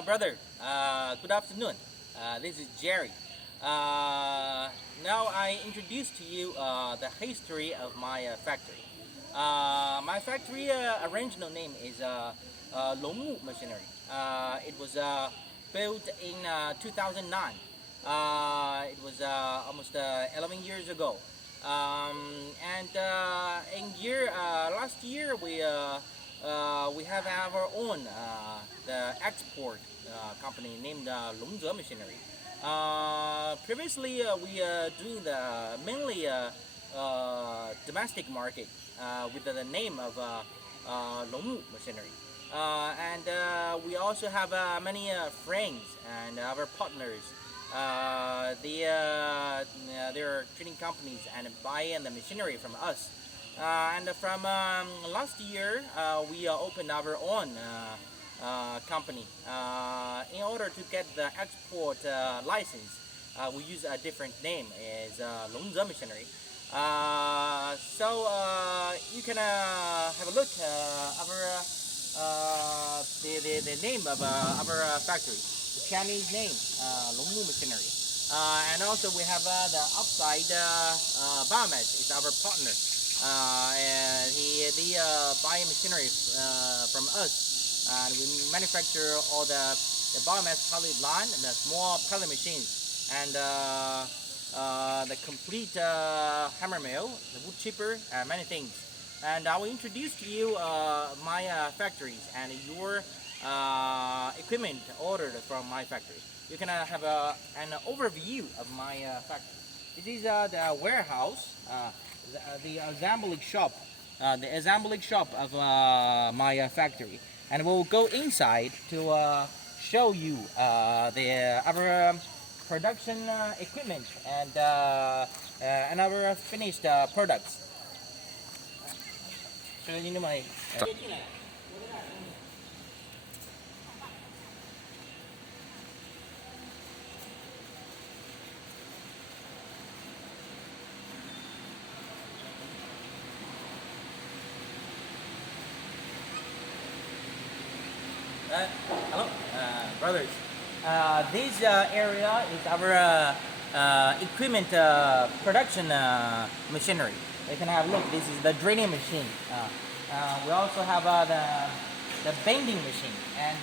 my brother. Good afternoon. This is Jerry. Now I introduce to you the history of my factory. My factory original name is Longze Machinery. It was built in 2009. It was almost 11 years ago. And last year we have our own the export company named Longze Machinery. Previously, we doing the mainly domestic market with the name of Longze Machinery. And we also have many friends and our partners. They're trading companies and buying the machinery from us. And from last year, we opened our own company. In order to get the export license, we use a different name, is Longze Machinery. So you can have a look the name of our factory, the Chinese name, Longze Machinery. And also we have the outside biomass is our partner. And they buy machinery from us, and we manufacture all the biomass pellet line and the small pellet machines, and the complete hammer mill, the wood chipper, and many things. And I will introduce to you my factories and your equipment ordered from my factory. You can have an overview of my factory. This is the warehouse, the assembly shop, of my factory, and we'll go inside to show you our production equipment and our finished products. Hello, brothers. This area is our equipment production machinery. You can have a look. This is the drilling machine. We also have the bending machine, and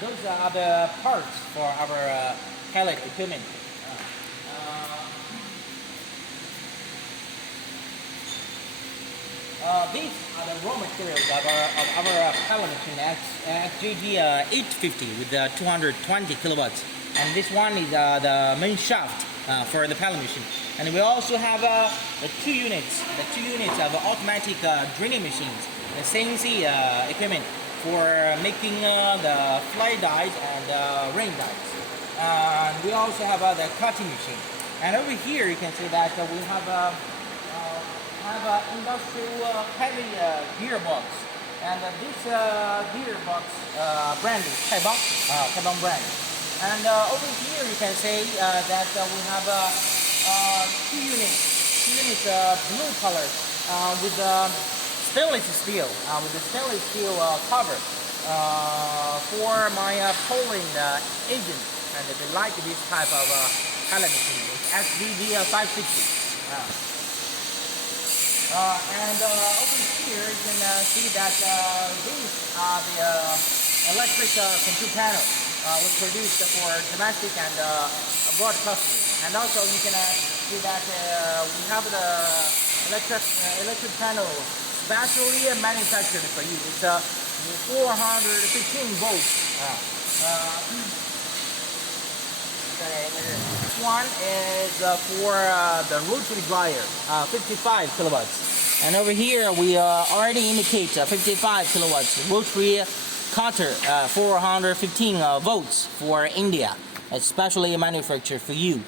those are the parts for our pellet equipment. These are the raw materials of our pellet machine, XGG 850 with 220 kilowatts. And this one is the main shaft for the pellet machine. And we also have the two units of automatic drilling machines, the CNC equipment for making the fly dies and rain dies. And we also have the cutting machine. And over here you can see that we have industrial heavy gearbox, and this gearbox brand is Shandong brand. And over here you can see that we have two units blue color with stainless steel cover for my Poland agents, and they like this type of pellet machine. It's XVG 560. And over here you can see that these are the electric control panel was produced for domestic and abroad customers. And also you can see that we have the electric panel specially manufactured for you. It's 415 volts. This one is for the rotary dryer, 55 kilowatts. And over here we already indicate 55 kilowatts rotary cutter, 415 volts for India, especially manufactured for you.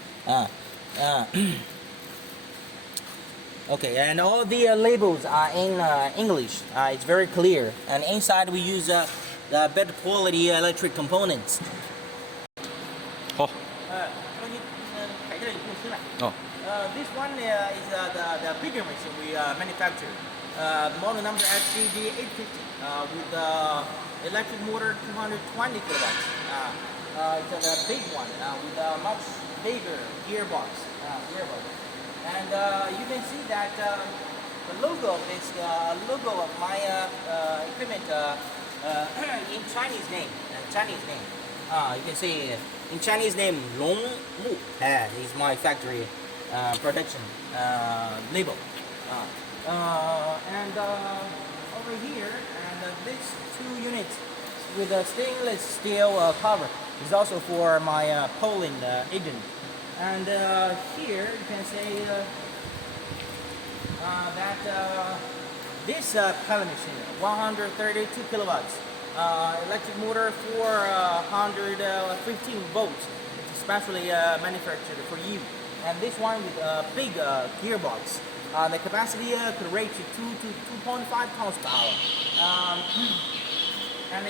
Okay, and all the labels are in English. It's very clear. And inside we use the better quality electric components. This one is the bigger machine we manufacture The model number SGD 850 with electric motor 220 kilowatts. It's a big one with a much bigger gearbox. And you can see that the logo of this logo of my equipment in Chinese name. You can see in Chinese name Longmu is my factory production label. And over here, and these two units with a stainless steel cover is also for my Poland agent. And here you can say that this pellet machine, 132 kilowatts, electric motor 415 volts, it's especially manufactured for you. And this one with a big gearbox. The capacity could reach 2 to 2.5 tons per hour. And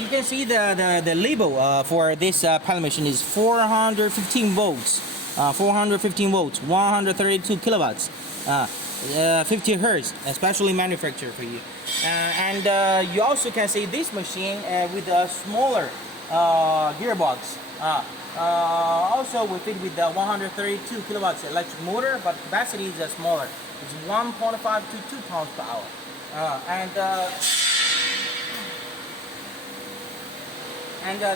you can see the label for this pellet machine is 415 volts, 132 kilowatts, 50 hertz, especially manufactured for you. And you also can see this machine with a smaller gearbox. Also we fit with the 132 kilowatts electric motor, but capacity is smaller. It's 1.5 to 2 tons per hour.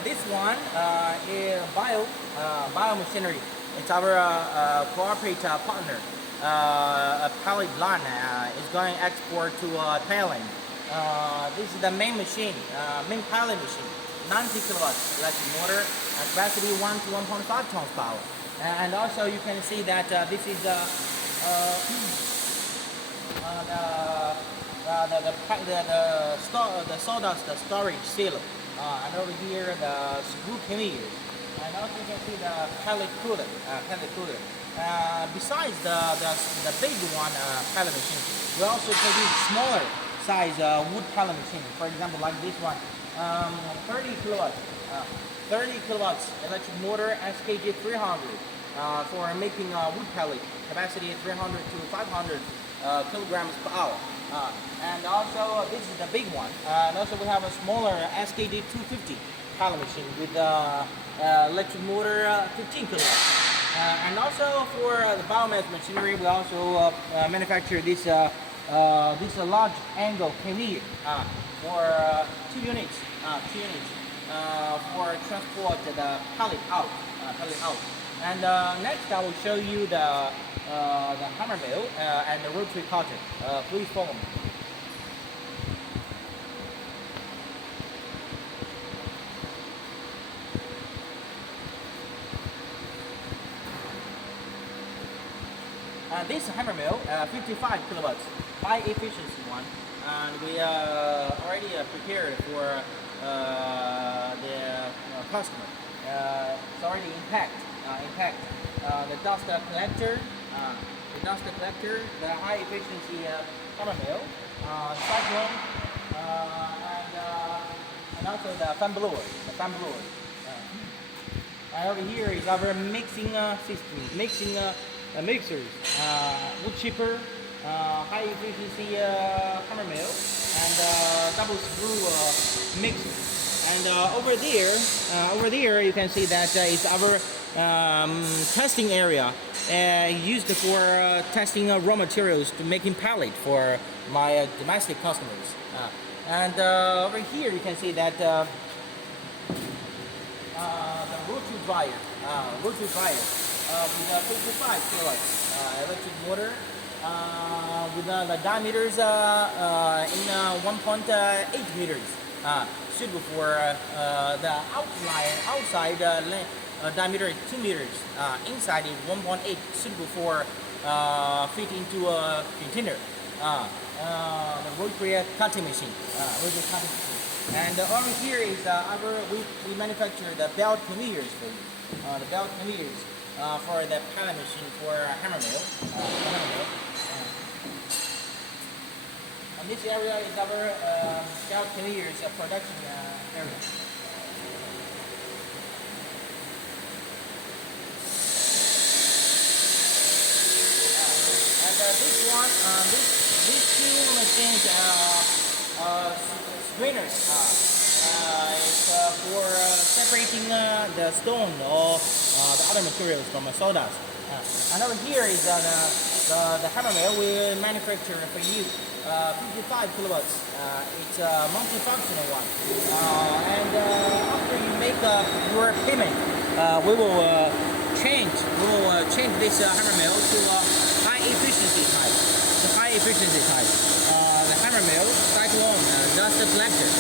This one is bio machinery. It's our corporate partner. A pellet line is going export to Thailand. This is the main machine, main pellet machine. 90 kilowatts electric motor, capacity 1 to 1.5 tons per hour. And also you can see that this is the sawdust storage seal. And over here the screw conveyor. And also you can see the pellet cooler. Besides the big one pellet machine, we also produce smaller size wood pellet machine. For example, like this one. 30 kilowatts electric motor SKJ 300 for making wood pellet, capacity 300 to 500 kilograms per hour. And also this is the big one. And also we have a smaller SKJ 250 pellet machine with electric motor 15 kilowatts. And also for the biomass machinery, we also manufacture this large angle conveyor for two units for transport the pellet out. And next I will show you the hammer mill and the rotary cutter. Please follow me. This hammer mill, 55 kilowatts, high efficiency one, and we already prepared for the customer. It's already intact. The dust collector, the high efficiency hammer mill, cyclone, and also the fan blower. And over here is our mixing system, mixers, wood chipper, high efficiency hammer mill, and double screw mixer. And over there you can see that it's our testing area used for testing raw materials to making pallet for my domestic customers. And over here you can see that the rotary dryer with a 55 kilowatts electric motor with the diameters in 1.8 meters, suitable for the outside diameter 2 meters, inside is 1.8, suitable for fit into a container. The rotary cutting machine. And over here is we manufacture the belt conveyors for you. The belt conveyors for the pellet machine for hammer mill. And this area is our belt conveyors production area. this one, these two machines, screeners, it's for separating the stone or the other materials from sawdust. And over here is the hammer mill we manufacture for you. 55 kilowatts. It's a multifunctional one. And after you make your payment, we will change this hammer mill to high efficiency type. The hammer mill, cyclone, dust collector,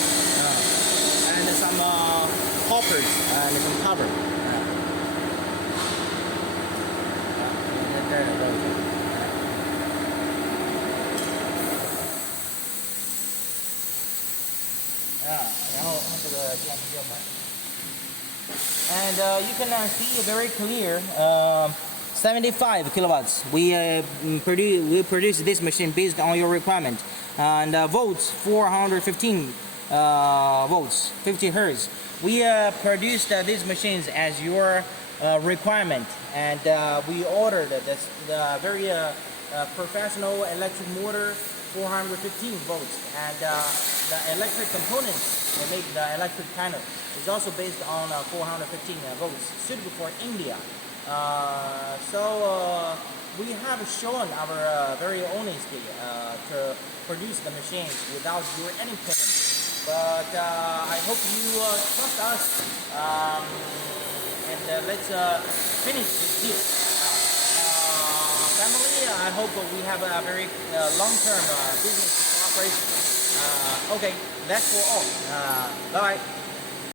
and some hoppers and some cover. There it goes. And you can see very clear 75 kilowatts. We produce this machine based on your requirement. And volts 415 volts, 50 hertz. We produced these machines as your requirement, and we ordered this very professional electric motor, 415 volts, and the electric components that make the electric panel is also based on 415 volts, suitable for India. So we have shown our very honesty to produce the machines without your any payment. But I hope you trust us, and let's finish this deal. Family, I hope we have a very long-term business cooperation. Okay, that's for all. Bye.